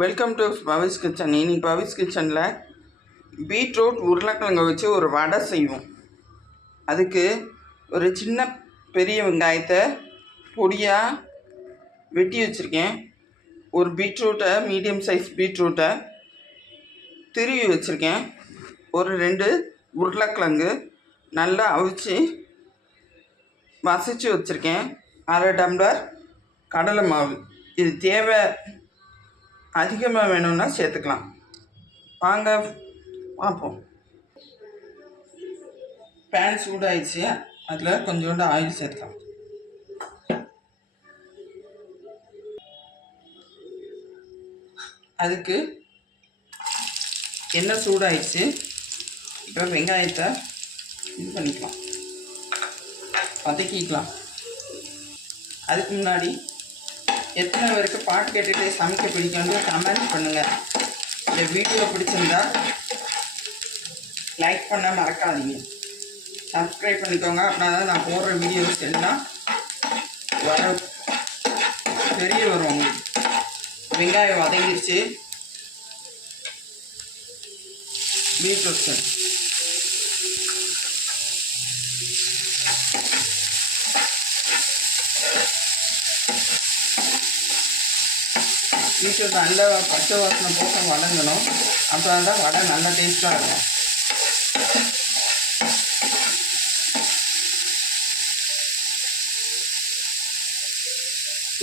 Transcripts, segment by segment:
Welcome to Pavis kitchen. இன்னைக்கு பவிஸ் கிச்சனில் beetroot உருளைக்கிழங்க வச்சு ஒரு வடை செய்வோம். அதுக்கு ஒரு சின்ன பெரிய வெங்காயத்தை பொடியாக வெட்டி வச்சுருக்கேன். ஒரு பீட்ரூட்டை மீடியம் சைஸ் பீட்ரூட்டை திருவி வச்சுருக்கேன். ஒரு 2 உருளைக்கிழங்கு நல்லா அவிச்சு மசிச்சு வச்சுருக்கேன். அரை டம்ளர் கடலை மாவு. இது தேவை அதிகமாக வேணும்னா சேர்த்துக்கலாம். வாங்க பார்ப்போம். பேன் சூடாயிடுச்சு, அதில் கொஞ்சோண்டு ஆயில் சேர்த்துக்கலாம். அதுக்கு எண்ணெய் சூடாயிடுச்சு. இப்போ வெங்காயத்தை இது பண்ணிக்கலாம், வதக்கிக்கலாம். அதுக்கு முன்னாடி எத்தனை பேருக்கு பாட்டு கேட்டுகிட்டே சமைக்க பிடிக்கும்னு கமெண்ட் பண்ணுங்கள். இந்த வீடியோ பிடிச்சிருந்தா லைக் பண்ண மறக்காதீங்க. சப்ஸ்கிரைப் பண்ணிக்கோங்க. அப்படின்னா தான் நான் போடுற வீடியோஸ் எல்லாம் தெரிய வரும் உங்களுக்கு. வெங்காயம் வதங்கிடுச்சு. பீட்ரூட் பீட்ரூட் நல்லா பச்சை வாசனை போக வதங்கணும். அப்போ தான் வடை நல்லா டேஸ்ட்டாக இருக்கும்.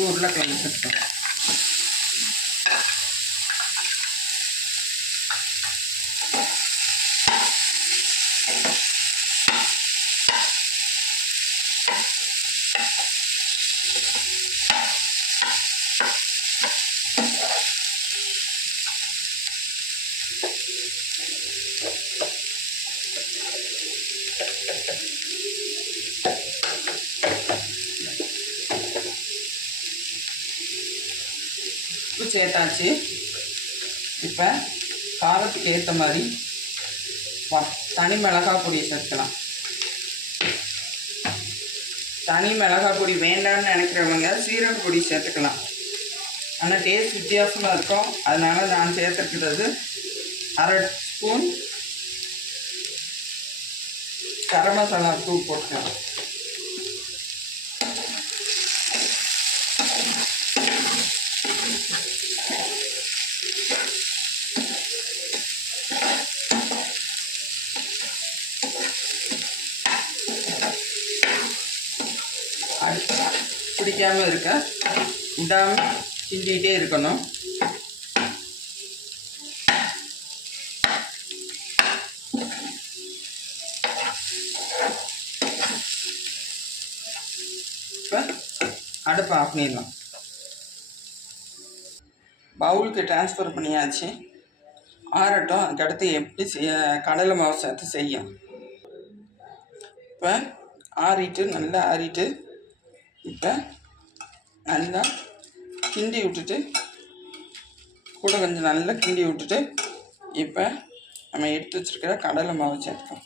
உருளைக்கிழங்கு சேர்த்துக்கலாம். உப்பு சேர்த்தாச்சு. இப்போ காரத்துக்கு ஏற்ற மாதிரி தனி மிளகாய் பொடியை சேர்த்துக்கலாம். தனி மிளகாய் பொடி வேண்டாம்னு நினைக்கிறவங்க சீரக பொடி சேர்த்துக்கலாம். ஆனால் டேஸ்ட் வித்தியாசமாக இருக்கும். அதனால் நான் சேர்த்துக்கிறது அரை ஸ்பூன் கரம் மசாலா தூள் போட்டுக்கலாம். பிடிக்காமல் இருக்க விடாமல் கிண்டிகிட்டே இருக்கணும். இப்போ அடுப்பை ஆஃப் பண்ணிடலாம். பவுலுக்கு ட்ரான்ஸ்ஃபர் பண்ணியாச்சு. ஆறட்டும். அதுக்கடுத்து எப்படி கடலை மாவு சேர்த்து செய்யும். இப்போ நல்லா ஆறிட்டு இப்போ நல்லா கிண்டி விட்டுட்டு கூட கொஞ்சம் நல்லா கிண்டி விட்டுட்டு இப்போ நம்ம எடுத்து வச்சுருக்கிற கடலை மாவு சேர்த்துக்கலாம்.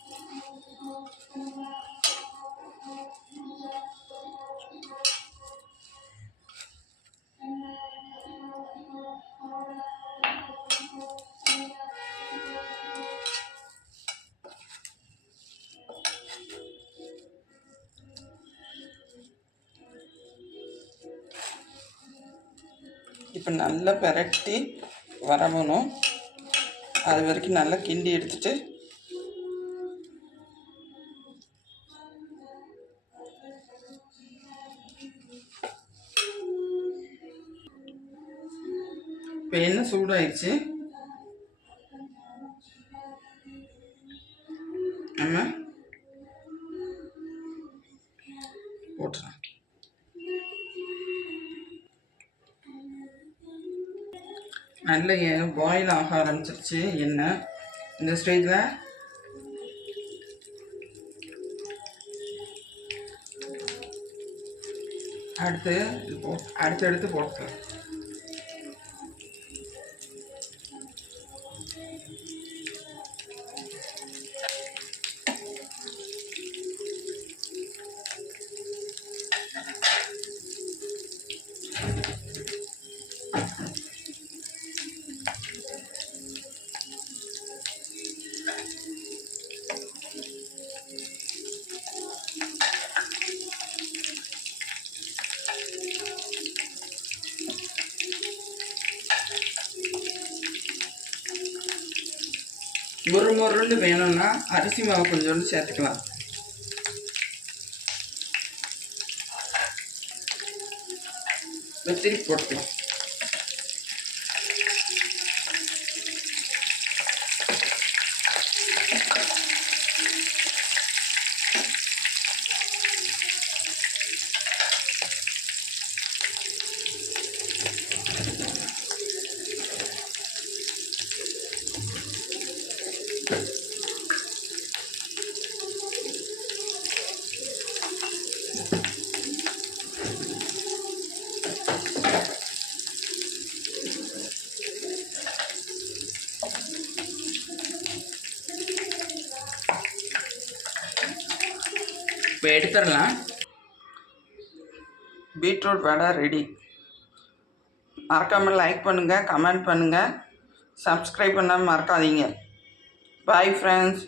இப்போ நல்லா பெரட்டி வரணும். அது வரைக்கும் நல்லா கிண்டி எடுத்துட்டு இப்போ எண்ணெய் சூடாயிடுச்சு. நம்ம போட்டுக்கலாம். நல்ல பாயில் ஆக ஆரம்பிச்சிருச்சு எண்ணெய். இந்த ஸ்டேஜில் அடுத்து போட்டுக்கலாம். மொறுன்னு வேணும்னா அரிசி மாவு கொஞ்சோண்டு சேர்த்துக்கலாம். திருப்பி போட்டுக்கலாம். இப்போ எடுத்துடலாம். பீட்ரூட் வடை ரெடி. மறக்காமல் லைக் பண்ணுங்கள், கமெண்ட் பண்ணுங்கள், சப்ஸ்கிரைப் பண்ணாமல் மறக்காதீங்க. Bye friends.